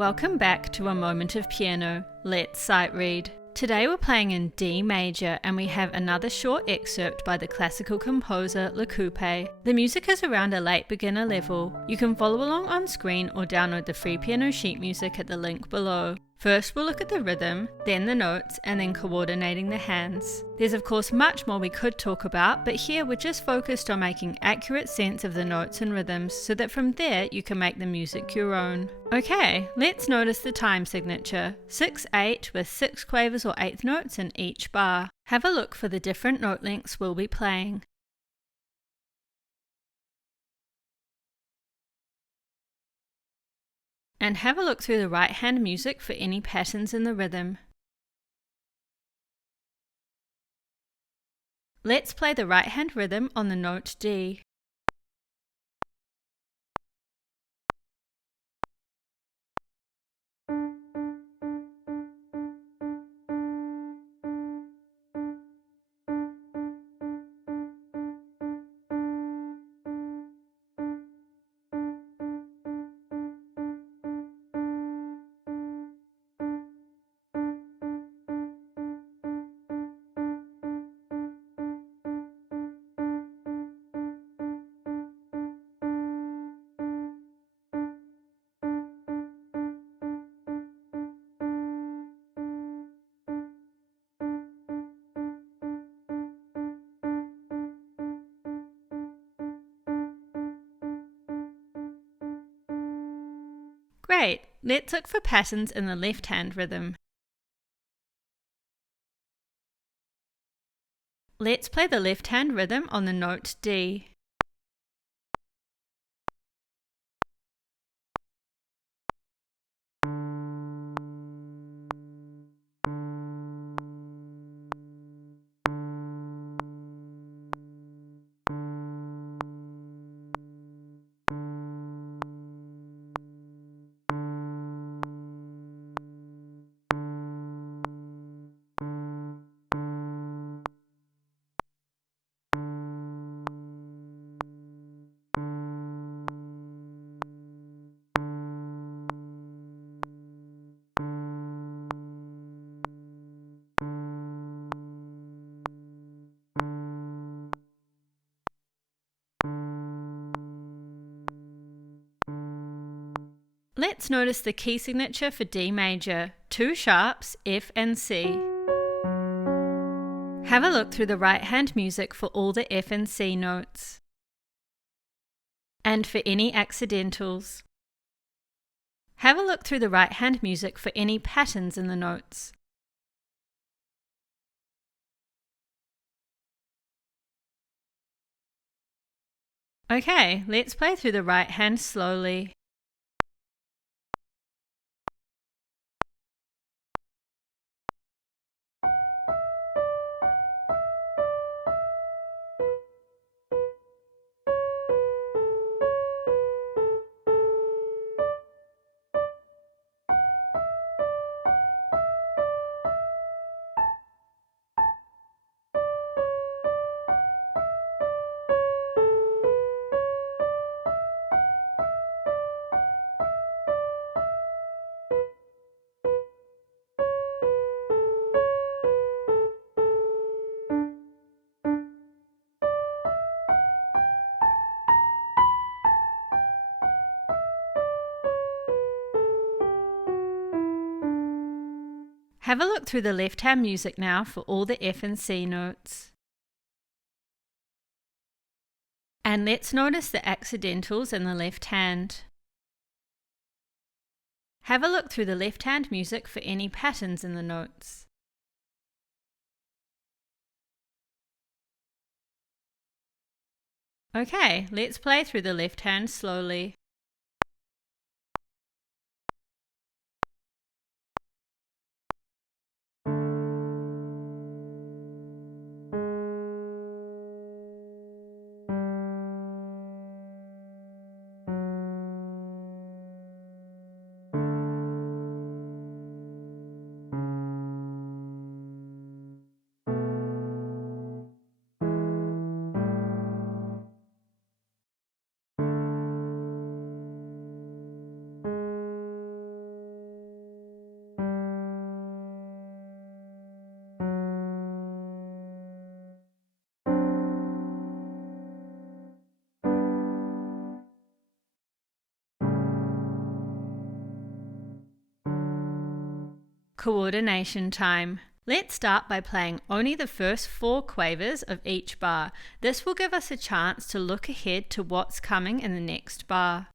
Welcome back to A Moment of Piano. Let's sight read. Today we're playing in D major and we have another short excerpt by the classical composer Couppey. The music is around a late beginner level. You can follow along on screen or download the free piano sheet music at the link below. First we'll look at the rhythm, then the notes, and then coordinating the hands. There's of course much more we could talk about, but here we're just focused on making accurate sense of the notes and rhythms so that from there you can make the music your own. Okay, let's notice the time signature, 6/8 with 6 quavers or eighth notes in each bar. Have a look for the different note lengths we'll be playing. And have a look through the right hand music for any patterns in the rhythm. Let's play the right hand rhythm on the note D. Great! Let's look for patterns in the left hand rhythm. Let's play the left hand rhythm on the note D. Let's notice the key signature for D major, 2 sharps, F and C. Have a look through the right hand music for all the F and C notes, and for any accidentals. Have a look through the right hand music for any patterns in the notes. Okay, let's play through the right hand slowly. Have a look through the left hand music now for all the F and C notes. And let's notice the accidentals in the left hand. Have a look through the left hand music for any patterns in the notes. Okay, let's play through the left hand slowly. Coordination time. Let's start by playing only the first 4 quavers of each bar. This will give us a chance to look ahead to what's coming in the next bar.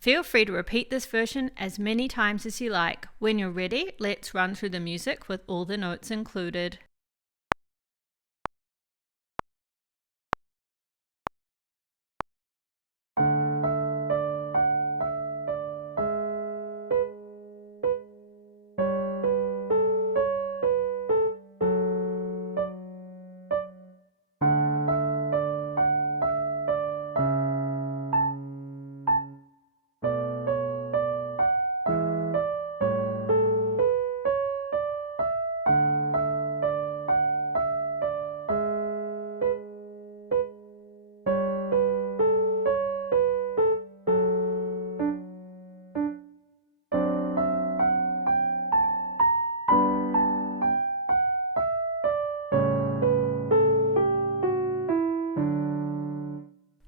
Feel free to repeat this version as many times as you like. When you're ready, let's run through the music with all the notes included.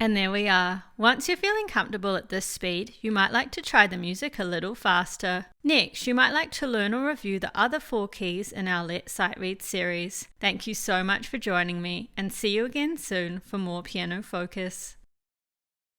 And there we are. Once you're feeling comfortable at this speed, you might like to try the music a little faster. Next, you might like to learn or review the other 4 keys in our Let's Sight Read series. Thank you so much for joining me, and see you again soon for more piano focus.